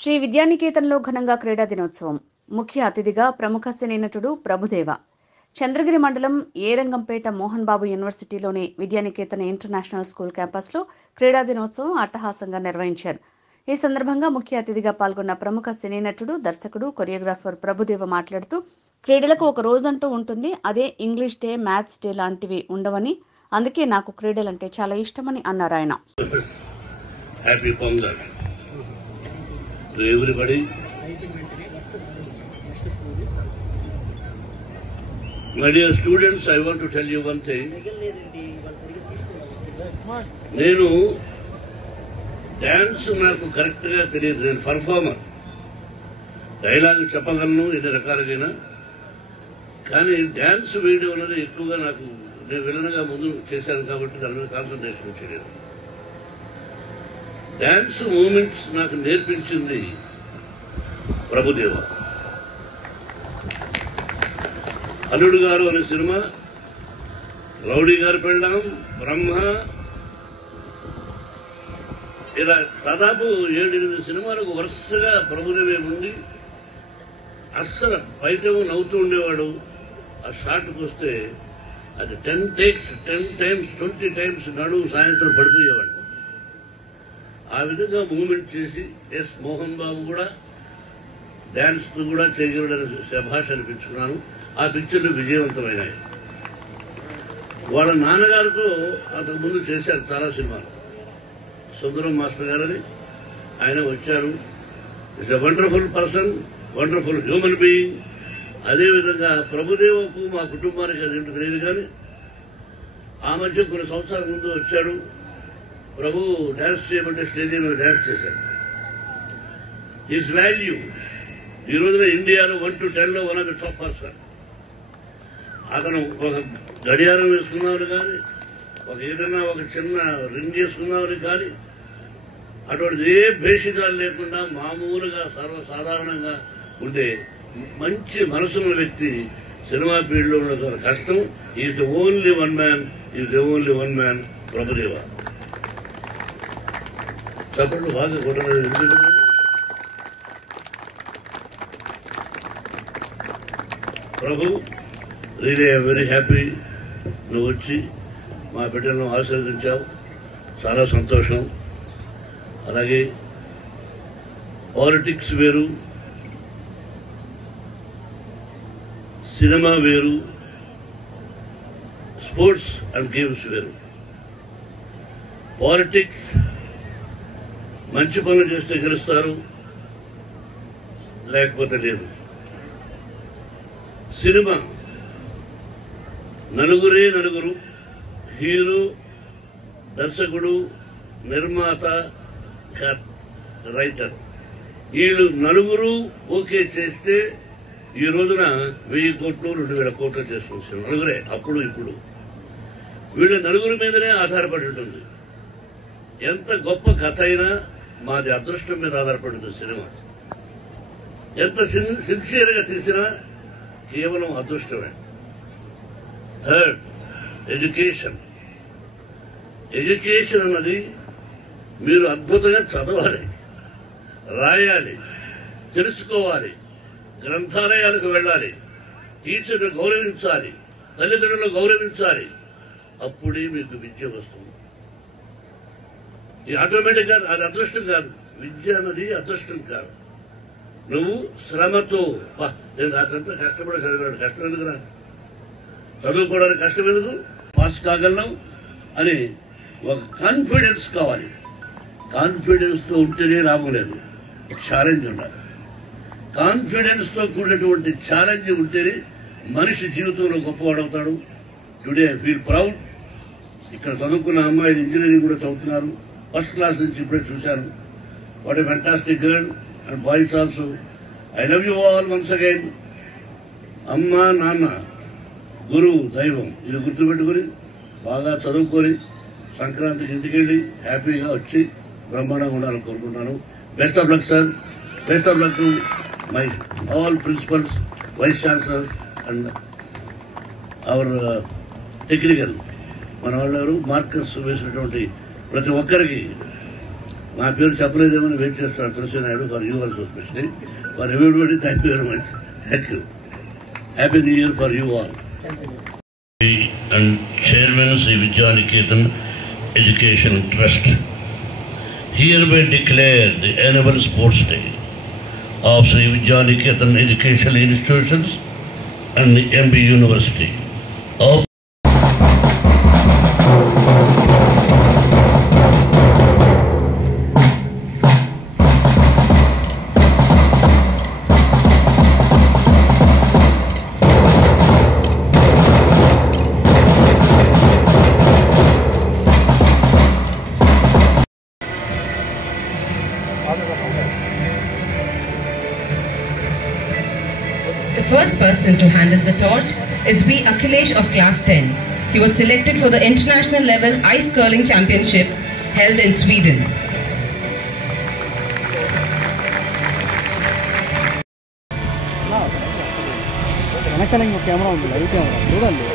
శ్రీ విద్యానికేతన్లో ఘనంగా క్రీడా దినోత్సవం. ముఖ్య అతిథిగా ప్రముఖ సినీ నటుడు ప్రభుదేవ. చంద్రగిరి మండలం ఏరంగంపేట మోహన్ బాబు యూనివర్సిటీలోని విద్యానికేతన్ ఇంటర్నేషనల్ స్కూల్ క్యాంపస్లో క్రీడా దినోత్సవం అట్టహాసంగా నిర్వహించారు. ఈ సందర్భంగా ముఖ్య అతిథిగా పాల్గొన్న ప్రముఖ సినీ నటుడు, దర్శకుడు, కొరియోగ్రాఫర్ ప్రభుదేవ మాట్లాడుతూ, క్రీడలకు ఒక రోజంటూ ఉంటుంది. అదే ఇంగ్లీష్ డే, మ్యాథ్స్ డే లాంటివి ఉండవని, అందుకే నాకు క్రీడలంటే చాలా ఇష్టమని అన్నారు ఆయన. Happy Pongal to everybody. My dear students, I want to tell you one thing. నేను డాన్స్ నాకు కరెక్ట్ గా తెలియదు. నేను పర్ఫార్మర్, డైలాగ్ చెప్పగలను ఎన్ని రకాలుగా, కానీ డాన్స్ వేయడం అనేది ఎక్కువగా నాకు, నేను విలన్గా ముందు చేశాను కాబట్టి దాని మీద కాన్సన్ట్రేషన్ చేయలేదు. డాన్స్ మూమెంట్స్ నాకు నేర్పించింది ప్రభుదేవ. అల్లుడు గారు అనే సినిమా, రౌడీ గారు పెళ్ళాం, బ్రహ్మ, ఇలా దాదాపు 7-8 సినిమాలకు వరుసగా ప్రభుదేవే ఉండి అస్సలు బయటేమో నవ్వుతూ ఉండేవాడు. ఆ షాట్కి వస్తే అది 10 takes, 10 times, 20 times నడువు సాయంత్రం పడిపోయేవాడు. ఆ విధంగా మూవ్మెంట్ చేసి, ఎస్ మోహన్ బాబు కూడా డాన్స్ తో కూడా చేయగలడని శభాష్ అనిపించుకున్నాను. ఆ పిక్చర్లు విజయవంతమైనాయి. వాళ్ళ నాన్నగారితో అంతకుముందు చేశారు చాలా సినిమాలు. సుందరం మాస్టర్ గారని ఆయన వచ్చారు. It's a wonderful person, wonderful human being. అదేవిధంగా ప్రభుదేవకు మా కుటుంబానికి అది ఏంటో తెలియదు, కానీ ఆ మధ్య కొన్ని సంవత్సరాల ముందు వచ్చాడు. ప్రభు డాన్స్ చేయమంటే స్టేజ్ మీద డాన్స్ చేశారు. హిస్ వాల్యూ ఈ రోజున ఇండియాలో 1 to 10లో one of the top person. అతను ఒక గడియారం వేసుకున్నామని కానీ, ఏదైనా ఒక చిన్న రింగ్ చేసుకున్నామని కానీ, అటువంటి ఏ భేషికాలు లేకుండా మామూలుగా సర్వసాధారణంగా ఉండే మంచి మనసున్న వ్యక్తి సినిమా ఫీల్డ్లో ఉన్న చాలా కష్టం. Is the only one man Prabhudeva. చప్పట్లు బాగా కొట్టలేదు. ప్రభు, రియలీ ఐఎమ్ వెరీ హ్యాపీ నువ్వు వచ్చి మా బిడ్డలను ఆశీర్వదించావు. చాలా సంతోషం. అలాగే పాలిటిక్స్ వేరు, సినిమా వేరు, స్పోర్ట్స్ అండ్ గేమ్స్ వేరు. పాలిటిక్స్ మంచి పనులు చేస్తే గెలుస్తారు, లేకపోతే లేదు. సినిమా నలుగురు, హీరో, దర్శకుడు, నిర్మాత, రైటర్, వీళ్ళు నలుగురు ఓకే చేస్తే ఈ రోజున 1000 కోట్లు 2000 కోట్లు చేసుకొచ్చారు. నలుగురే అప్పుడు ఇప్పుడు. వీళ్ళ నలుగురి మీదనే ఆధారపడి ఉంటుంది. ఎంత గొప్ప కథ అయినా మాది అదృష్టం మీద ఆధారపడుతుంది సినిమా. ఎంత సిన్సియర్గా తీసినా కేవలం అదృష్టమే. థర్డ్, ఎడ్యుకేషన్ అన్నది మీరు అద్భుతంగా చదవాలి, రాయాలి, తెలుసుకోవాలి, గ్రంథాలయాలకు వెళ్ళాలి, టీచర్ను గౌరవించాలి, తల్లిదండ్రులను గౌరవించాలి. అప్పుడే మీకు విద్య వస్తుంది. ఇది ఆటోమేటిక్గా అది అదృష్టం కాదు. విద్య అన్నది అదృష్టం కాదు. నువ్వు శ్రమతో, నేను రాత్రంతా కష్టపడి చదివాడు, కష్టం ఎందుకురా, చదువుకోవడానికి కష్టం ఎందుకు, పాస్ కాగలను అని ఒక కాన్ఫిడెన్స్ కావాలి. కాన్ఫిడెన్స్ తో ఉంటేనే లాభం లేదు, ఛాలెంజ్ ఉండాలి. కాన్ఫిడెన్స్ తో కూడినటువంటి ఛాలెంజ్ ఉంటేనే మనిషి జీవితంలో గొప్పవాడవుతాడు. Today I feel proud. ఇక్కడ చదువుకున్న అమ్మాయిలు ఇంజనీరింగ్ కూడా చదువుతున్నారు. ఫస్ట్ క్లాస్ నుంచి ఇప్పుడే చూశాను. What a fantastic girl and boys also. I love you all once again. అమ్మ, నాన్న, గురువు, దైవం, ఇది గుర్తుపెట్టుకుని బాగా చదువుకొని సంక్రాంతికి ఇంటికి వెళ్ళి హ్యాపీగా వచ్చి బ్రహ్మాండంగా ఉండాలని కోరుకుంటున్నాను. Best of luck sir. Best of luck to my all principals, vice chancellors and our technical మన వాళ్ళు మార్కర్స్ వేసినటువంటి ప్రతి ఒక్కరికి నా పేరు చెప్పలేదేమని వెయిట్ చేస్తున్నాడు Tulasi Naidu. For you also specially, for everybody thank you very much. Thank you. Happy new year for you all. And chairman Shri Vidyanikethan Education Trust hereby declare the annual sports day of Sri Vidyaniketan Educational Institutions and the MB University of The first person to handle the torch is B. Akhilesh of Class 10. He was selected for the international level ice curling championship held in Sweden. Camera ఉంది, live camera చూడండి.